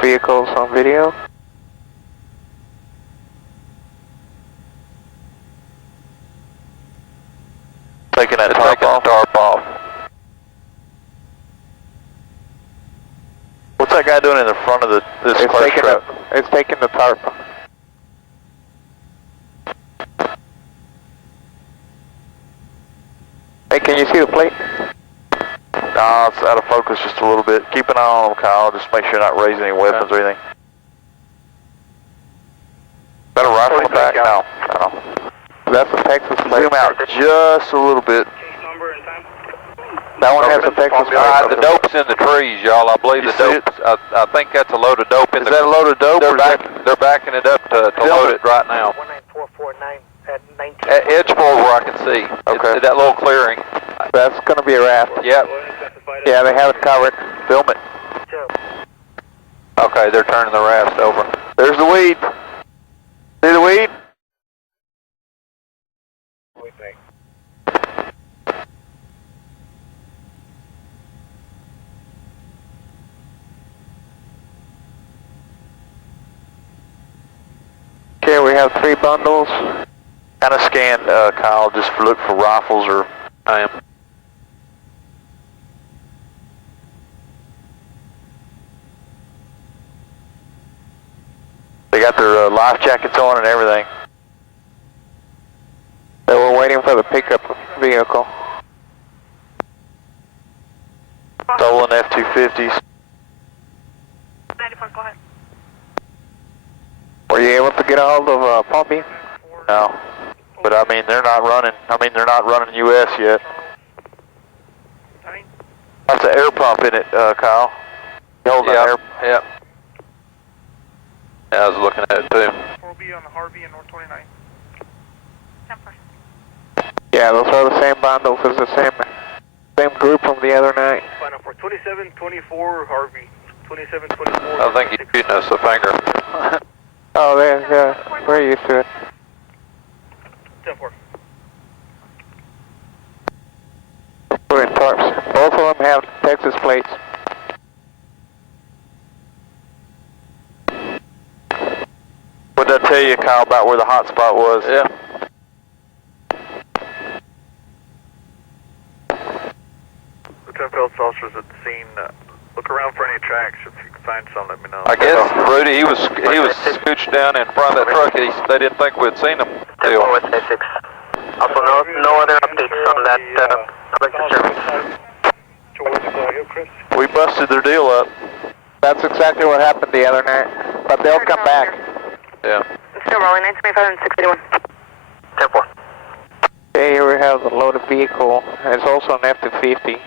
vehicles on video. Taking that tarp off. What's that guy doing in the front of this clerk's truck? It's taking the tarp. Hey, can you see the plate? Nah, it's out of focus just a little bit. Keep an eye on them, Kyle. Just make sure you're not raising any weapons or anything. Is that a rifle in the back? No. That's a Texas plate. Zoom out just a little bit. That one has a Texas plate. The dope's in the trees, y'all. I believe the dope. I think that's a load of dope. Is that a load of dope? They're backing it up to load it right now. 19449 at 19. At Edgeport, where I can see. Okay. That little clearing. That's going to be a raft. Yep. Yeah, they have it covered. Film it. Okay, they're turning the raft over. There's the weed. See the weed? Okay, we have 3 bundles. Kind of scan, Kyle, just look for rifles or I am. They got their life jackets on and everything. They were waiting for the pickup vehicle. Stolen F-250s. 94, go ahead. Were you able to get a hold of Pompey? No. But I mean, they're not running. They're not running US yet. That's an air pump in it, Kyle. You hold that air. Yep. Yeah, I was looking at it too. 4B on the Harvey and North 29. 10-4. Yeah, those are the same bundles as the same group from the other night. Final for 2724 Harvey. 2724. I think he's shooting us a finger. Oh, we're used to it. 10-4. We're in tarps. Both of them have Texas plates. What did I tell you, Kyle, about where the hot spot was? Yeah. Lieutenant Phelps, officers at the scene. Look around for any tracks. If you can find some, let me know. I guess Rudy, he was scooched down in front of that truck. They didn't think we'd seen him. Still. Also, no other updates on that public disturbance. We busted their deal up. That's exactly what happened the other night. But they'll come back. Yeah. Still rolling, 925 and 681. 10-4. Okay, here we have the loaded vehicle. It's also an F-250.